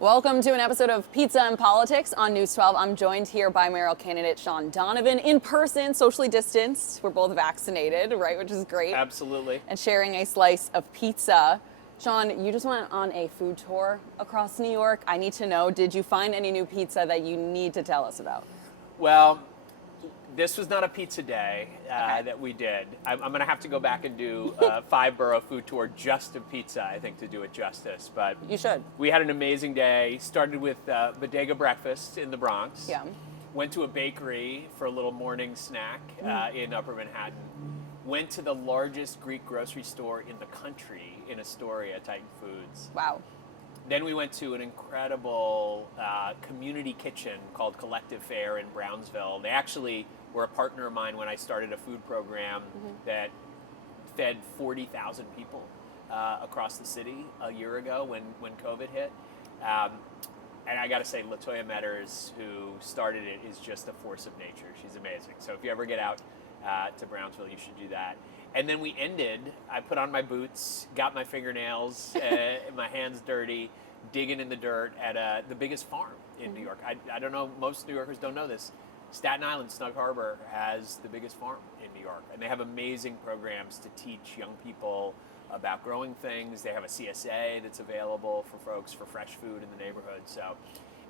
Welcome to an episode of Pizza and Politics on News 12. I'm joined here by mayoral candidate Shaun Donovan in person, socially distanced. We're both vaccinated, right, which is great. Absolutely. And sharing a slice of pizza. Shaun, you just went on a food tour across New York. I need to know, did you find any new pizza that you need to tell us about? Well, this was not a pizza day Okay. that we did. I'm going to have to go back and do a 5-borough food tour just of pizza, I think, to do it justice. But You should. we had an amazing day. Started with bodega breakfast in the Bronx. Yeah. Went to a bakery for a little morning snack in Upper Manhattan. Went to the largest Greek grocery store in the country in Astoria, Titan Foods. Wow. Then we went to an incredible community kitchen called Collective Fare in Brownsville. They actually were a partner of mine when I started a food program that fed 40,000 people across the city a year ago when COVID hit. And I got to say, Latoya Metters, who started it, is just a force of nature. She's amazing. So if you ever get out to Brownsville, you should do that. And then we ended, I put on my boots, got my fingernails, my hands dirty, digging in the dirt at the biggest farm in New York. I don't know, most New Yorkers don't know this. Staten Island, Snug Harbor, has the biggest farm in New York. And they have amazing programs to teach young people about growing things. They have a CSA that's available for folks for fresh food in the neighborhood. So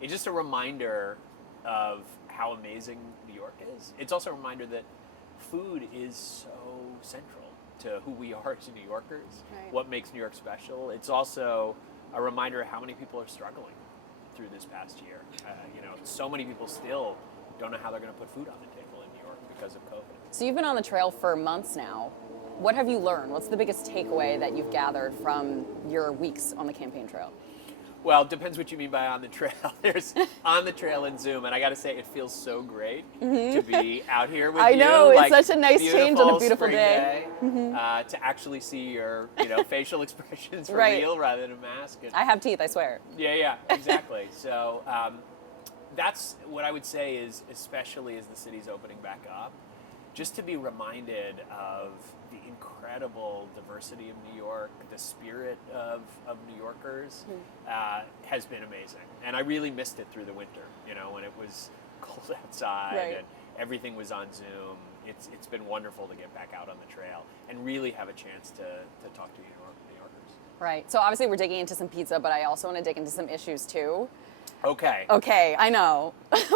it's just a reminder of how amazing New York is. It's also a reminder that food is so central to who we are as New Yorkers, Right. what makes New York special. It's also a reminder of how many people are struggling through this past year. So many people still don't know how they're going to put food on the table in New York because of COVID. So you've been on the trail for months now. What have you learned? What's the biggest takeaway that you've gathered from your weeks on the campaign trail? Well, it depends what you mean by on the trail. There's on the trail and Zoom, and I got to say, it feels so great to be out here with you. I know, it's like, such a nice change on a beautiful spring day. To actually see your facial expressions for Right. real rather than a mask. And, I have teeth, I swear. yeah, exactly. So that's what I would say is, especially as the city's opening back up, just to be reminded of the incredible diversity of New York, the spirit of New Yorkers has been amazing. And I really missed it through the winter, when it was cold outside Right. and everything was on Zoom. It's been wonderful to get back out on the trail and really have a chance to talk to New Yorkers. Right. So obviously we're digging into some pizza, but I also want to dig into some issues too. Okay. I know.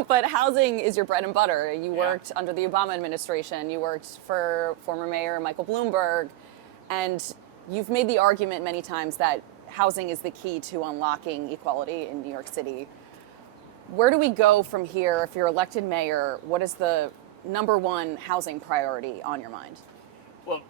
But housing is your bread and butter. You Yeah. worked under the Obama administration. You worked for former Mayor Michael Bloomberg. And you've made the argument many times that housing is the key to unlocking equality in New York City. Where do we go from here? If you're elected mayor, what is the number one housing priority on your mind? Well,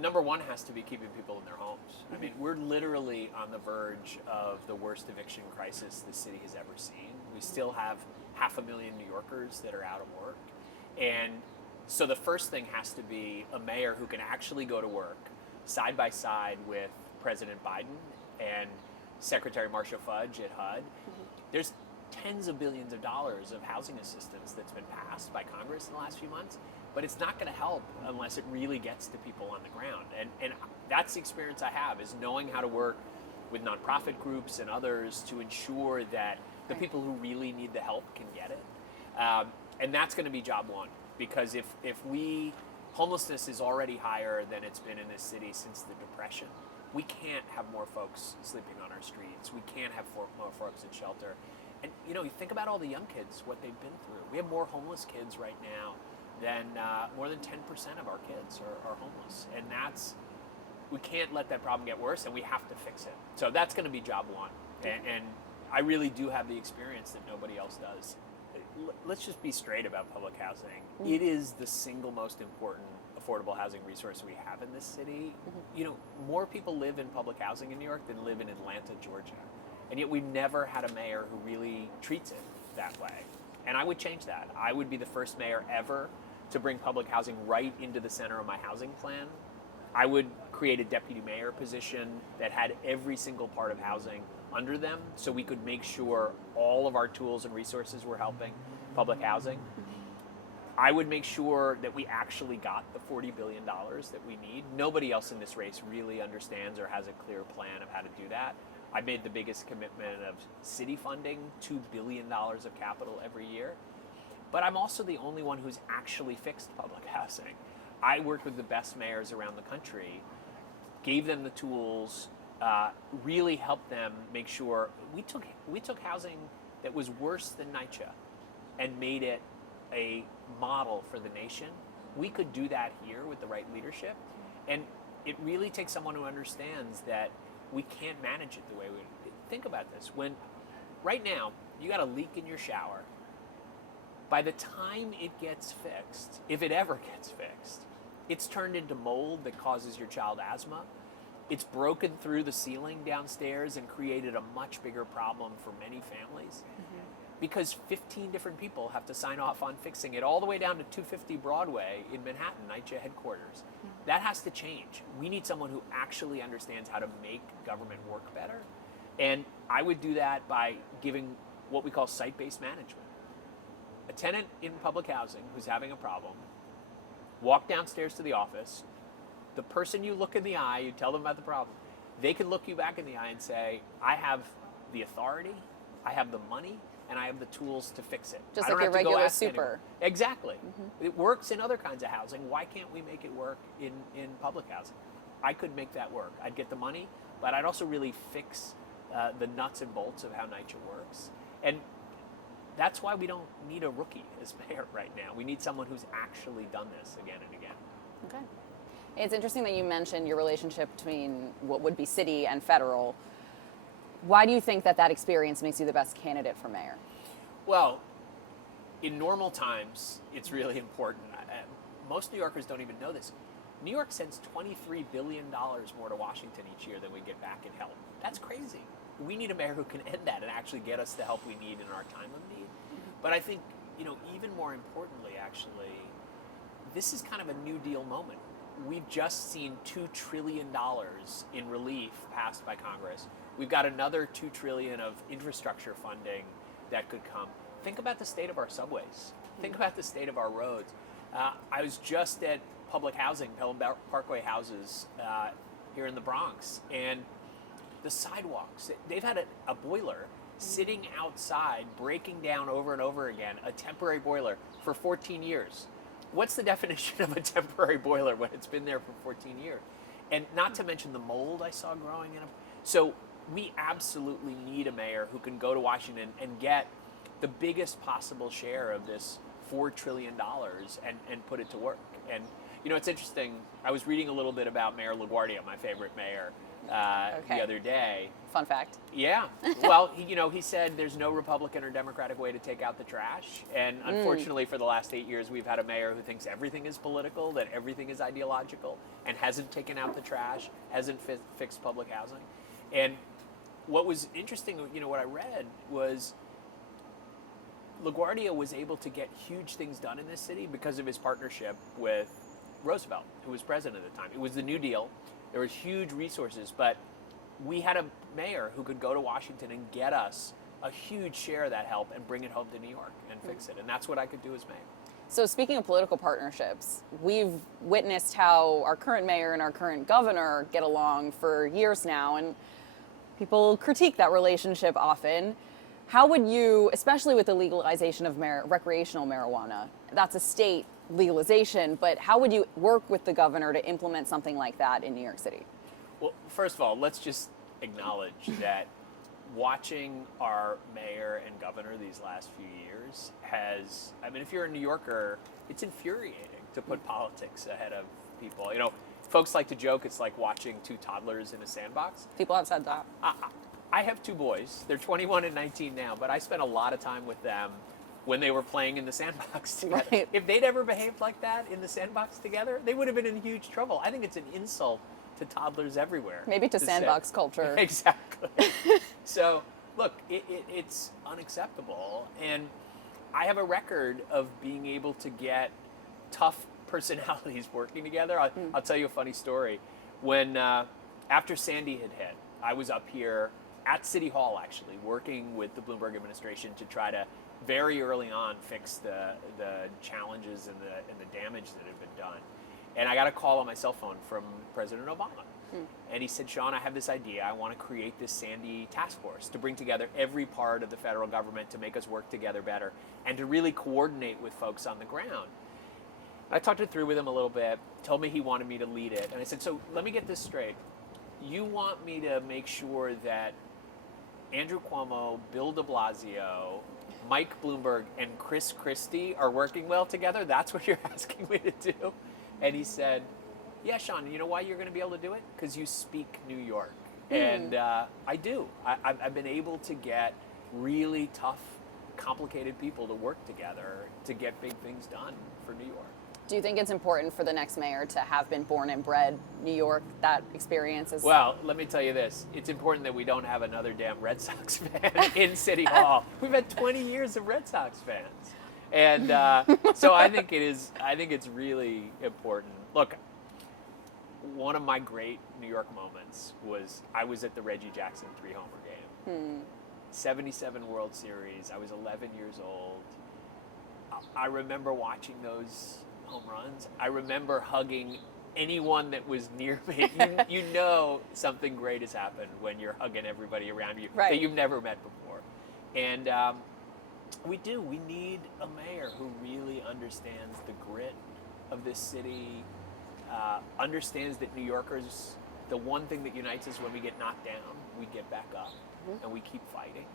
number one has to be keeping people in their homes. I mean, we're literally on the verge of the worst eviction crisis the city has ever seen. We still have 500,000 New Yorkers that are out of work. And so the first thing has to be a mayor who can actually go to work side by side with President Biden and Secretary Marcia Fudge at HUD. There's tens of billions of dollars of housing assistance that's been passed by Congress in the last few months, but it's not going to help unless it really gets to people on the ground. And that's the experience I have, is knowing how to work with nonprofit groups and others to ensure that the people who really need the help can get it. And that's going to be job one, because if homelessness is already higher than it's been in this city since the Depression. We can't have more folks sleeping on our streets. We can't have more folks in shelter. And you think about all the young kids, what they've been through. We have more homeless kids right now than more than 10% of our kids are homeless. And we can't let that problem get worse, and we have to fix it. So that's going to be job one. And I really do have the experience that nobody else does. Let's just be straight about public housing. It is the single most important affordable housing resource we have in this city. More people live in public housing in New York than live in Atlanta, Georgia. And yet we've never had a mayor who really treats it that way. And I would change that. I would be the first mayor ever to bring public housing right into the center of my housing plan. I would create a deputy mayor position that had every single part of housing under them, so we could make sure all of our tools and resources were helping public housing. I would make sure that we actually got the $40 billion that we need. Nobody else in this race really understands or has a clear plan of how to do that. I made the biggest commitment of city funding, $2 billion of capital every year. But I'm also the only one who's actually fixed public housing. I worked with the best mayors around the country, gave them the tools, really helped them make sure we took housing that was worse than NYCHA and made it a model for the nation. We could do that here with the right leadership, and it really takes someone who understands that we can't manage it the way we think about this. When right now you got a leak in your shower, by the time it gets fixed, if it ever gets fixed, it's turned into mold that causes your child asthma. It's broken through the ceiling downstairs and created a much bigger problem for many families. Because 15 different people have to sign off on fixing it all the way down to 250 Broadway in Manhattan, NYCHA headquarters. That has to change. We need someone who actually understands how to make government work better. And I would do that by giving what we call site-based management. A tenant in public housing who's having a problem, walk downstairs to the office, the person you look in the eye, you tell them about the problem, they can look you back in the eye and say, I have the authority, I have the money, and I have the tools to fix it. Just I don't like your have to go regular ask anyone. super. Exactly. It works in other kinds of housing. Why can't we make it work in public housing? I could make that work. I'd get the money, but I'd also really fix the nuts and bolts of how NYCHA works. And that's why we don't need a rookie as mayor right now. We need someone who's actually done this again and again. Okay. It's interesting that you mentioned your relationship between what would be city and federal. Why do you think that experience makes you the best candidate for mayor? Well, in normal times, it's really important. Most New Yorkers don't even know this. New York sends $23 billion more to Washington each year than we get back in help. That's crazy. We need a mayor who can end that and actually get us the help we need in our time of need. But I think, even more importantly, actually, this is kind of a New Deal moment. We've just seen $2 trillion in relief passed by Congress. We've got another $2 trillion of infrastructure funding that could come. Think about the state of our subways. Think about the state of our roads. I was just at public housing, Pelham Parkway houses here in the Bronx, and the sidewalks, they've had a boiler sitting outside, breaking down over and over again, a temporary boiler for 14 years. What's the definition of a temporary boiler when it's been there for 14 years? And not to mention the mold I saw growing in them. So we absolutely need a mayor who can go to Washington and get the biggest possible share of this $4 trillion and put it to work. And, it's interesting. I was reading a little bit about Mayor LaGuardia, my favorite mayor, the other day. Fun fact. Yeah. Well, he said there's no Republican or Democratic way to take out the trash. And unfortunately, for the last 8 years, we've had a mayor who thinks everything is political, that everything is ideological, and hasn't taken out the trash, hasn't fixed public housing. And what was interesting, what I read was LaGuardia was able to get huge things done in this city because of his partnership with Roosevelt, who was president at the time. It was the New Deal. There was huge resources, but we had a mayor who could go to Washington and get us a huge share of that help and bring it home to New York and fix it. And that's what I could do as mayor. So speaking of political partnerships, we've witnessed how our current mayor and our current governor get along for years now, and people critique that relationship often. How would you, especially with the legalization of recreational marijuana, that's a state legalization, but how would you work with the governor to implement something like that in New York City? Well, first of all, let's just acknowledge that watching our mayor and governor these last few years if you're a New Yorker, it's infuriating to put politics ahead of people. Folks like to joke it's like watching two toddlers in a sandbox. People have said that. I have two boys. They're 21 and 19 now, but I spent a lot of time with them when they were playing in the sandbox together. Right. If they'd ever behaved like that in the sandbox together, they would have been in huge trouble. I think it's an insult to toddlers everywhere. Maybe to sandbox culture. Exactly. So, look, it's unacceptable. And I have a record of being able to get tough personalities working together. I'll tell you a funny story. When, after Sandy had hit, I was up here at City Hall, actually, working with the Bloomberg administration to try to very early on fix the challenges and the damage that had been done. And I got a call on my cell phone from President Obama And he said, Shaun, I have this idea. I want to create this Sandy task force to bring together every part of the federal government to make us work together better and to really coordinate with folks on the ground. I talked it through with him a little bit, told me he wanted me to lead it. And I said, so let me get this straight. You want me to make sure that Andrew Cuomo, Bill de Blasio, Mike Bloomberg, and Chris Christie are working well together? That's what you're asking me to do? And he said, yeah, Shaun, you know why you're going to be able to do it? Because you speak New York. And I do. I've been able to get really tough, complicated people to work together to get big things done for New York. Do you think it's important for the next mayor to have been born and bred New York, that experience? Well, let me tell you this. It's important that we don't have another damn Red Sox fan in City Hall. We've had 20 years of Red Sox fans. And so I think it's really important. Look, one of my great New York moments was I was at the Reggie Jackson 3-homer game. 77 World Series. I was 11 years old. I remember watching those home runs. I remember hugging anyone that was near me. You know something great has happened when you're hugging everybody around you that you've never met before. And we need a mayor who really understands the grit of this city, understands that New Yorkers, the one thing that unites us when we get knocked down, we get back up and we keep fighting.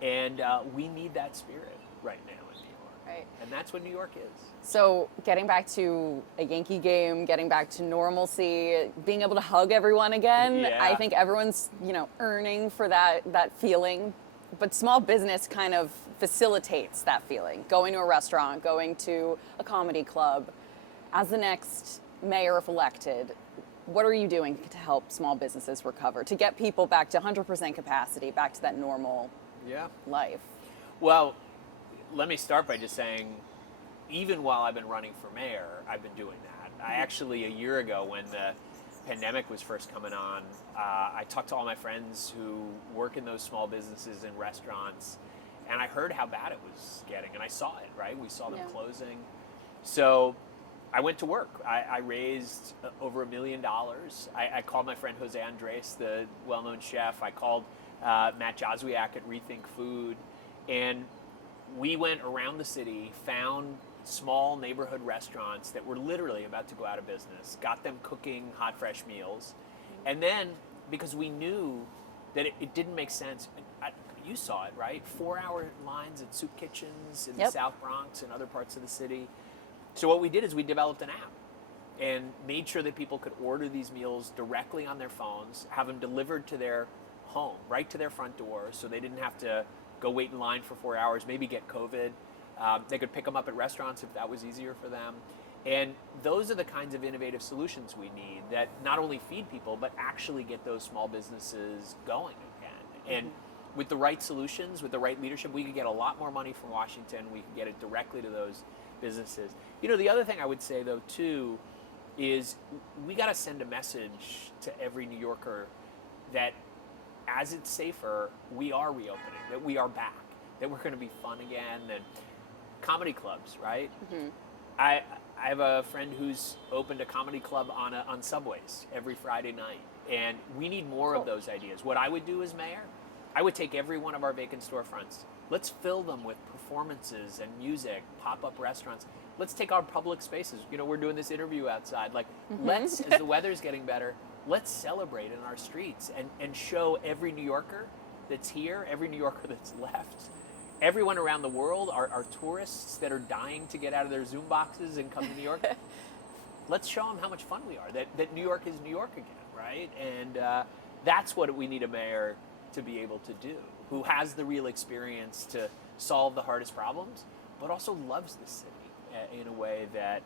And we need that spirit right now in New York. Right. And that's what New York is. So getting back to a Yankee game, getting back to normalcy, being able to hug everyone again, I think everyone's, earning for that feeling. But small business kind of facilitates that feeling. Going to a restaurant, going to a comedy club. As the next mayor, if elected, what are you doing to help small businesses recover, to get people back to 100% capacity, back to that normal life? Well, let me start by just saying, even while I've been running for mayor, I've been doing that. I actually, a year ago, when the pandemic was first coming on, I talked to all my friends who work in those small businesses and restaurants, and I heard how bad it was getting, and I saw it, right? We saw them closing. So I went to work. I raised over $1 million. I called my friend Jose Andres, the well-known chef. I called Matt Joswiak at Rethink Food, and we went around the city, found small neighborhood restaurants that were literally about to go out of business, got them cooking hot, fresh meals. And then, because we knew that it didn't make sense, you saw it, right? 4-hour lines at soup kitchens in the South Bronx and other parts of the city. So what we did is we developed an app and made sure that people could order these meals directly on their phones, have them delivered to their home, right to their front door, so they didn't have to go wait in line for 4 hours, maybe get COVID. They could pick them up at restaurants if that was easier for them. And those are the kinds of innovative solutions we need that not only feed people, but actually get those small businesses going again. And with the right solutions, with the right leadership, we could get a lot more money from Washington. We could get it directly to those businesses. The other thing I would say, though, too, is we got to send a message to every New Yorker that as it's safer, we are reopening, that we are back, that we're going to be fun again. And comedy clubs, right? I have a friend who's opened a comedy club on subways every Friday night, and we need more of those ideas. What I would do as mayor, I would take every one of our vacant storefronts. Let's fill them with performances and music, pop-up restaurants. Let's take our public spaces. We're doing this interview outside. Let's, as the weather's getting better, let's celebrate in our streets and show every New Yorker that's here, every New Yorker that's left, everyone around the world, our tourists that are dying to get out of their Zoom boxes and come to New York. Let's show them how much fun we are, that New York is New York again, right? And that's what we need a mayor to be able to do, who has the real experience to solve the hardest problems, but also loves the city in a way that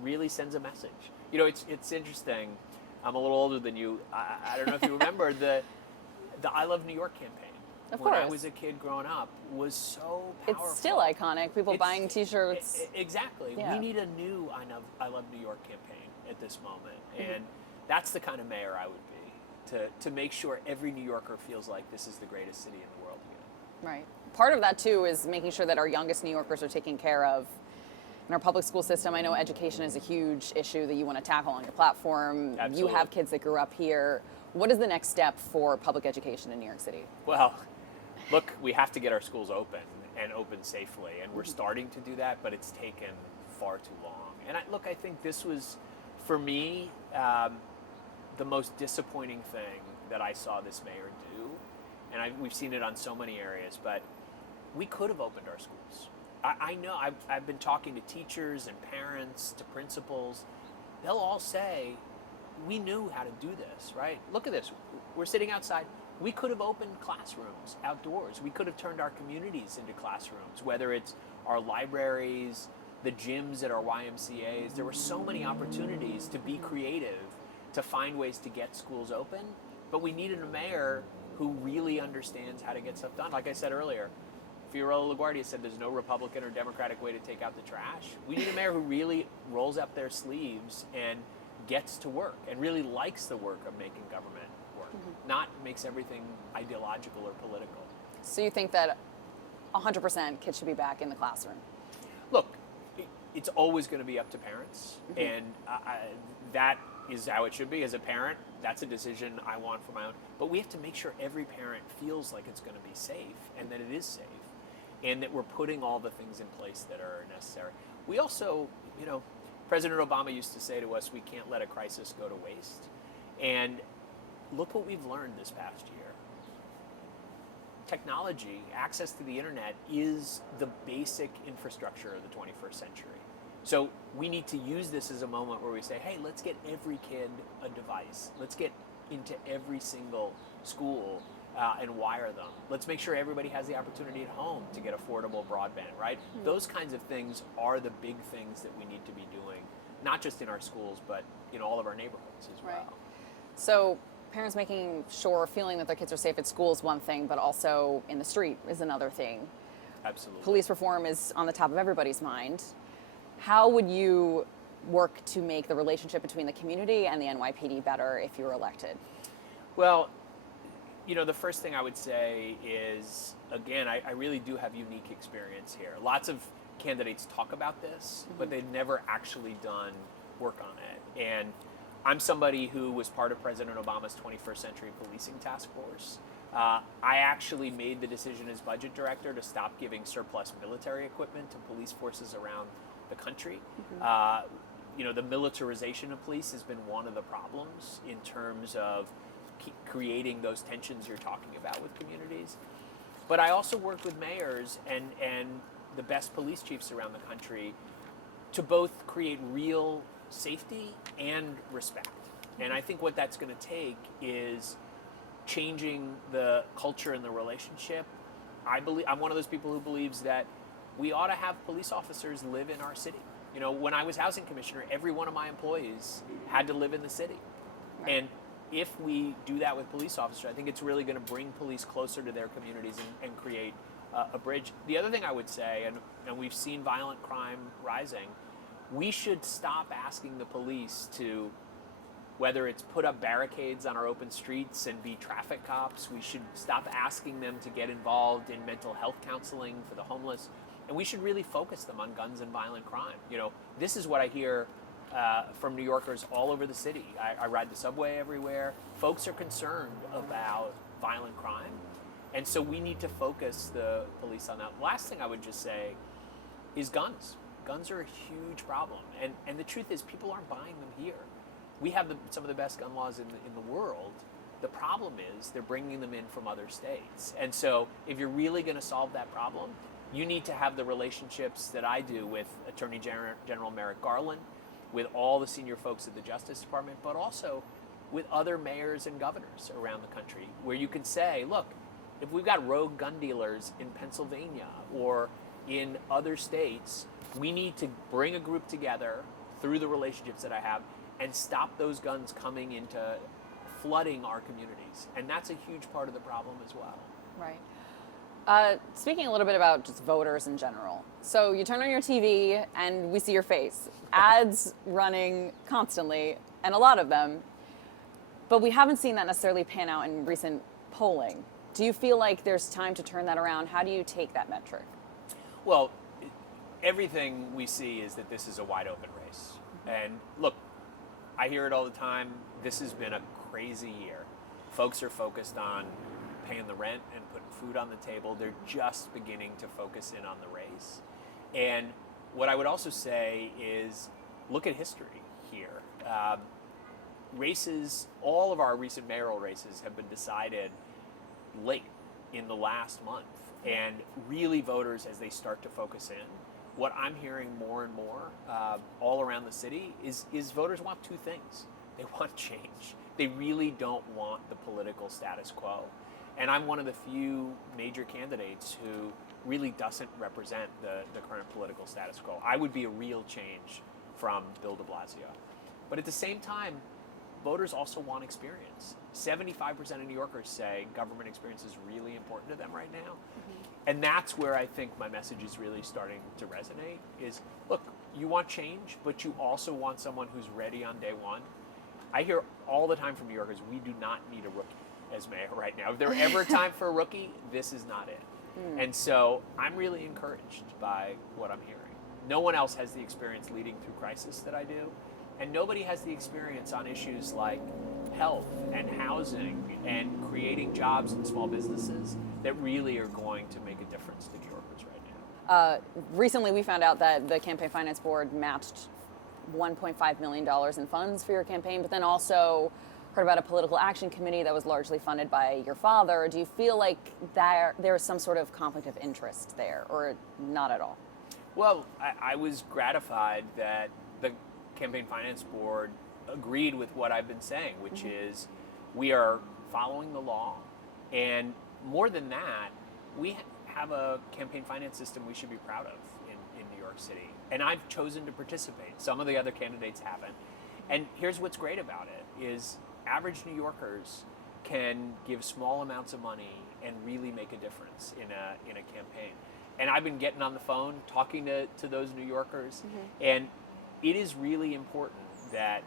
really sends a message. It's interesting. I'm a little older than you. I don't know if you remember the I Love New York campaign. Of when course. I was a kid growing up was so powerful. It's still iconic. People buying T-shirts. Exactly. Yeah. We need a new I Love New York campaign at this moment. And that's the kind of mayor I would be, to make sure every New Yorker feels like this is the greatest city in the world again. Right. Part of that, too, is making sure that our youngest New Yorkers are taken care of. in our public school system. I know education is a huge issue that you want to tackle on your platform. Absolutely. You have kids that grew up here. What is the next step for public education in New York City? Well, look, we have to get our schools open and open safely, and we're starting to do that, but it's taken far too long. And I think this was, for me, the most disappointing thing that I saw this mayor do, and we've seen it on so many areas, but we could have opened our schools. I know, I've been talking to teachers and parents, to principals. They'll all say, we knew how to do this, right? Look at this. We're sitting outside. We could have opened classrooms outdoors. We could have turned our communities into classrooms, whether it's our libraries, the gyms at our YMCAs. There were so many opportunities to be creative, to find ways to get schools open, but we needed a mayor who really understands how to get stuff done. Like I said earlier, Fiorello LaGuardia said there's no Republican or Democratic way to take out the trash. We need a mayor who really rolls up their sleeves and gets to work and really likes the work of making government work, not makes everything ideological or political. So you think that 100% kids should be back in the classroom? Look, it's always going to be up to parents, and that is how it should be. As a parent, that's a decision I want for my own. But we have to make sure every parent feels like it's going to be safe and that it is safe, and that we're putting all the things in place that are necessary. We also, President Obama used to say to us, we can't let a crisis go to waste. And look what we've learned this past year. Technology, access to the internet, is the basic infrastructure of the 21st century. So we need to use this as a moment where we say, hey, let's get every kid a device. Let's get into every single school and wire them. Let's make sure everybody has the opportunity at home to get affordable broadband, right? Those kinds of things are the big things that we need to be doing, not just in our schools, but in all of our neighborhoods as well. Right. So parents making sure, feeling that their kids are safe at school is one thing, but also in the street is another thing. Absolutely. Police reform is on the top of everybody's mind. How would you work to make the relationship between the community and the NYPD better if you were elected? Well, the first thing I would say is, again, I really do have unique experience here. Lots of candidates talk about this, but they've never actually done work on it. And I'm somebody who was part of President Obama's 21st Century Policing Task Force. I actually made the decision as budget director to stop giving surplus military equipment to police forces around the country. The militarization of police has been one of the problems in terms of creating those tensions you're talking about with communities. But I also worked with mayors and the best police chiefs around the country to both create real safety and respect. And I think what that's going to take is changing the culture and the relationship. I'm one of those people who believes that we ought to have police officers live in our city. When I was housing commissioner, every one of my employees had to live in the city. Right. And if we do that with police officers, I think it's really going to bring police closer to their communities and create a bridge. The other thing I would say, and we've seen violent crime rising, we should stop asking the police to, whether it's put up barricades on our open streets and be traffic cops, we should stop asking them to get involved in mental health counseling for the homeless, and we should really focus them on guns and violent crime. This is what I hear from New Yorkers all over the city. I ride the subway everywhere. Folks are concerned about violent crime, and so we need to focus the police on that. Last thing I would just say is guns. Guns are a huge problem, and the truth is people aren't buying them here. We have some of the best gun laws in the world. The problem is they're bringing them in from other states. And so if you're really going to solve that problem, you need to have the relationships that I do with Attorney General Merrick Garland, with all the senior folks at the Justice Department, but also with other mayors and governors around the country, where you can say, look, if we've got rogue gun dealers in Pennsylvania or in other states, we need to bring a group together through the relationships that I have and stop those guns coming into flooding our communities. And that's a huge part of the problem as well. Right. Speaking a little bit about just voters in general. So you turn on your TV and we see your face. Ads running constantly, and a lot of them. But we haven't seen that necessarily pan out in recent polling. Do you feel like there's time to turn that around? How do you take that metric? Well, everything we see is that this is a wide open race. And look, I hear it all the time. This has been a crazy year. Folks are focused on paying the rent and putting food on the table. They're just beginning to focus in on the race. And what I would also say is look at history here. Races, all of our recent mayoral races have been decided late in the last month. And really voters, as they start to focus in, what I'm hearing more and more all around the city is voters want two things. They want change. They really don't want the political status quo. And I'm one of the few major candidates who really doesn't represent the current political status quo. I would be a real change from Bill de Blasio. But at the same time, voters also want experience. 75% of New Yorkers say government experience is really important to them right now. And that's where I think my message is really starting to resonate is, look, you want change, but you also want someone who's ready on day one. I hear all the time from New Yorkers, we do not need a rookie as mayor right now. If there ever a time for a rookie, this is not it. And so I'm really encouraged by what I'm hearing. No one else has the experience leading through crisis that I do. And nobody has the experience on issues like health and housing and creating jobs in small businesses that really are going to make a difference to New Yorkers right now. Recently, we found out that the Campaign Finance Board matched $1.5 million in funds for your campaign, but then also heard about a political action committee that was largely funded by your father. Do you feel like there is some sort of conflict of interest there, or not at all? Well, I was gratified that the Campaign Finance Board agreed with what I've been saying, which is we are following the law. And more than that, we have a campaign finance system we should be proud of in New York City. And I've chosen to participate. Some of the other candidates haven't. And here's what's great about it is average New Yorkers can give small amounts of money and really make a difference in a campaign. And I've been getting on the phone, talking to those New Yorkers, and it is really important that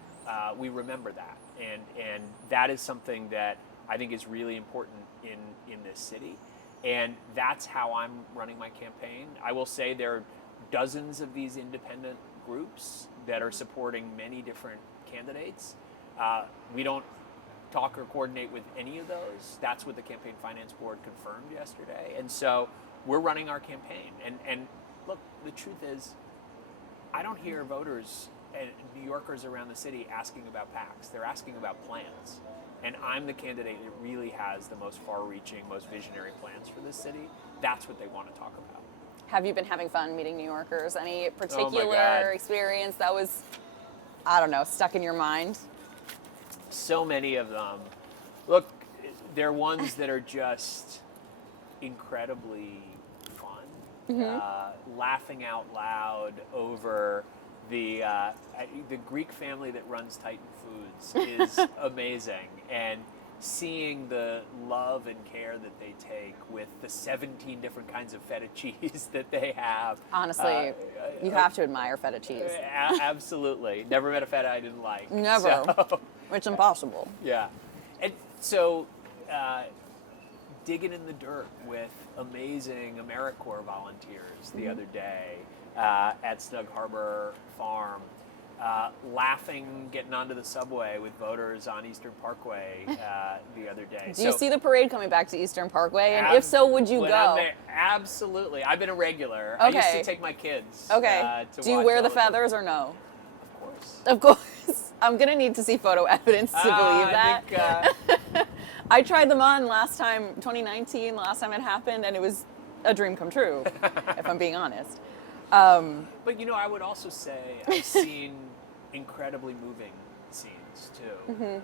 we remember that. And that is something that I think is really important in this city. And that's how I'm running my campaign. I will say there are dozens of these independent groups that are supporting many different candidates. We don't talk or coordinate with any of those. That's what the Campaign Finance Board confirmed yesterday. And so we're running our campaign. And look, the truth is, I don't hear voters and New Yorkers around the city asking about PACs. They're asking about plans. And I'm the candidate that really has the most far-reaching, most visionary plans for this city. That's what they want to talk about. Have you been having fun meeting New Yorkers? Any Oh my particular God. experience that was, I don't know, stuck in your mind? So many of them. Look, they're ones that are just incredibly fun. Laughing out loud over the Greek family that runs Titan Foods is amazing, and seeing the love and care that they take with the 17 different kinds of feta cheese that they have. Honestly, you have to admire feta cheese. Absolutely. Never met a feta I didn't like. Never. So, It's impossible. yeah. And so digging in the dirt with amazing AmeriCorps volunteers the other day at Snug Harbor Farm, laughing, getting onto the subway with voters on Eastern Parkway the other day. Do you see the parade coming back to Eastern Parkway? And if so, would you when go? I'm there, absolutely. I've been a regular. I used Okay. to take my kids. Okay. To Do you watch wear all the feathers or no? Of course. Of course. I'm going to need to see photo evidence to believe that. I think, I tried them on last time, 2019, last time it happened, and it was a dream come true, if I'm being honest. but I would also say I've seen incredibly moving scenes too.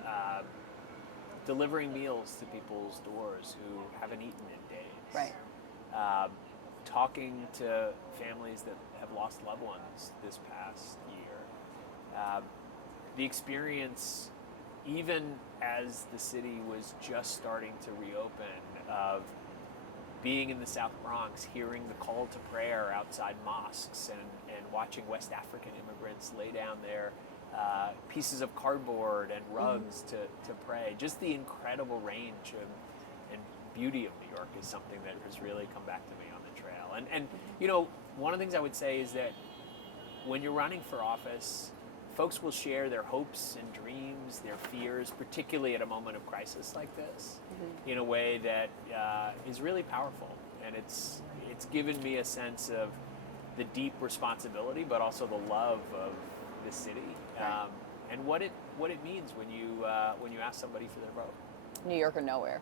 Delivering meals to people's doors who haven't eaten in days. Right. Talking to families that have lost loved ones this past year. The experience, even as the city was just starting to reopen, of being in the South Bronx, hearing the call to prayer outside mosques and watching West African immigrants lay down their pieces of cardboard and rugs to pray. Just the incredible range of and beauty of New York is something that has really come back to me on the trail. And you know, one of the things I would say is that when you're running for office, folks will share their hopes and dreams, their fears, particularly at a moment of crisis like this, in a way that is really powerful. And it's given me a sense of the deep responsibility, but also the love of the city, and what it means when you ask somebody for their vote. New York or nowhere.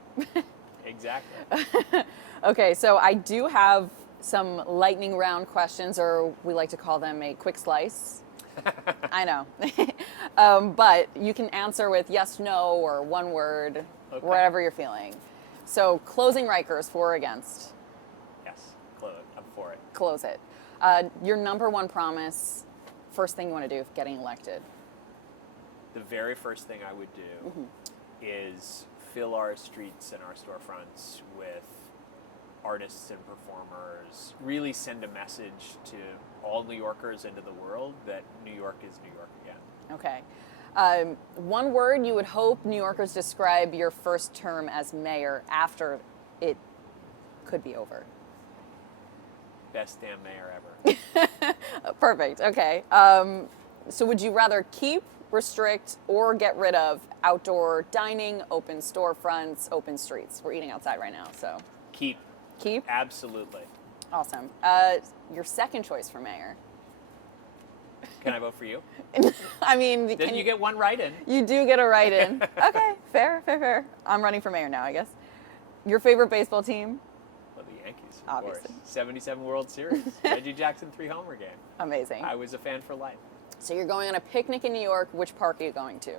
Exactly. Okay, so I do have some lightning round questions, or we like to call them a quick slice. I know. But you can answer with yes, no, or one word, whatever you're feeling. So closing Rikers, for or against? Yes, close it. I'm for it. Close it. Your number one promise, first thing you want to do if getting elected? The very first thing I would do is fill our streets and our storefronts with artists and performers, really send a message to all New Yorkers and to the world that New York is New York again. Okay. One word you would hope New Yorkers describe your first term as mayor after it could be over? Best damn mayor ever. Perfect. Okay. So would you rather keep, restrict, or get rid of outdoor dining, open storefronts, open streets? We're eating outside right now, so. Keep. Keep? Absolutely. Awesome. Your second choice for mayor? Can I vote for you? I mean, Then you get one write-in. You do get a write-in. Okay, fair. I'm running for mayor now, I guess. Your favorite baseball team? Well, the Yankees, of Obviously. course. 77 World Series. Reggie Jackson 3-homer game. Amazing. I was a fan for life. So you're going on a picnic in New York. Which park are you going to?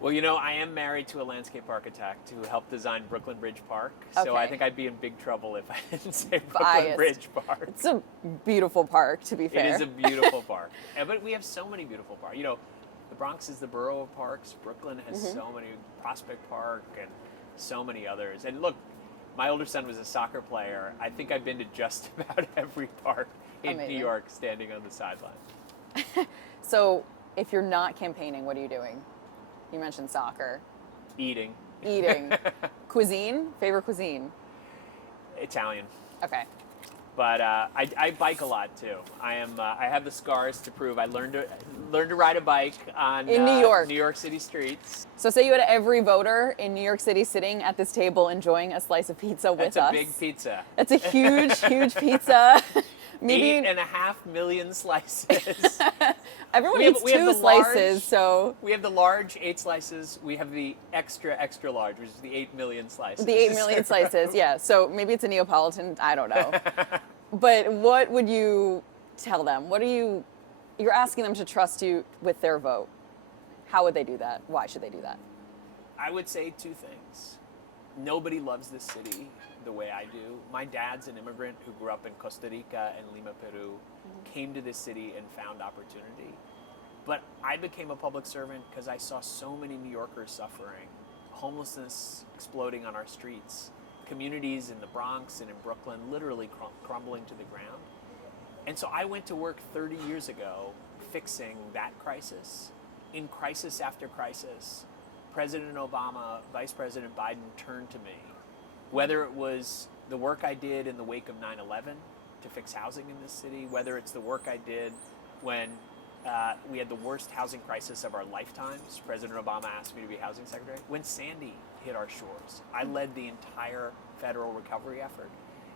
Well, you know, I am married to a landscape architect who helped design Brooklyn Bridge Park. So I think I'd be in big trouble if I didn't say Brooklyn Biased. Bridge Park. It's a beautiful park, to be fair. It is a beautiful park. But we have so many beautiful parks. You know, the Bronx is the borough of parks. Brooklyn has so many, Prospect Park and so many others. And look, my older son was a soccer player. I think I've been to just about every park in Amazing. New York standing on the sideline. So if you're not campaigning, what are you doing? You mentioned soccer. Eating. Cuisine? Favorite cuisine? Italian. Okay. But I bike a lot too. I have the scars to prove. I learned to ride a bike on In New York. New York City streets. So say you had every voter in New York City sitting at this table enjoying a slice of pizza with us. That's a big pizza. It's a huge pizza. Maybe 8.5 million slices. Everyone eats two slices, so we have the large 8 slices. We have the extra large, which is the 8 million slices. The 8 million slices, yeah. So maybe it's a Neapolitan. I don't know. But what would you tell them? You're asking them to trust you with their vote. How would they do that? Why should they do that? I would say 2 things. Nobody loves this city the way I do. My dad's an immigrant who grew up in Costa Rica and Lima, Peru, came to this city and found opportunity. But I became a public servant because I saw so many New Yorkers suffering, homelessness exploding on our streets, communities in the Bronx and in Brooklyn literally crumbling to the ground. And so I went to work 30 years ago fixing that crisis. In crisis after crisis, President Obama, Vice President Biden turned to me. Whether it was the work I did in the wake of 9/11 to fix housing in this city, whether it's the work I did when we had the worst housing crisis of our lifetimes. President Obama asked me to be housing secretary. When Sandy hit our shores, I led the entire federal recovery effort.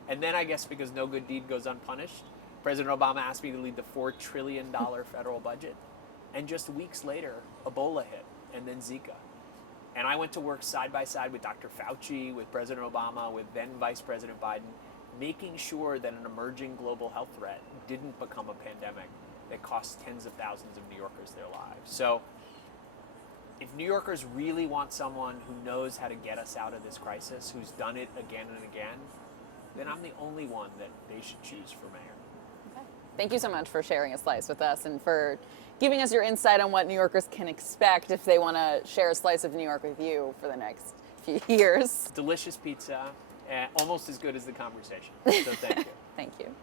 And then I guess because no good deed goes unpunished, President Obama asked me to lead the $4 trillion federal budget. And just weeks later, Ebola hit, and then Zika. And I went to work side by side with Dr. Fauci, with President Obama, with then Vice President Biden, making sure that an emerging global health threat didn't become a pandemic that cost tens of thousands of New Yorkers their lives. So if New Yorkers really want someone who knows how to get us out of this crisis, who's done it again and again, then I'm the only one that they should choose for mayor. Okay. Thank you so much for sharing a slice with us and for giving us your insight on what New Yorkers can expect if they want to share a slice of New York with you for the next few years. Delicious pizza, almost as good as the conversation. So thank you. Thank you.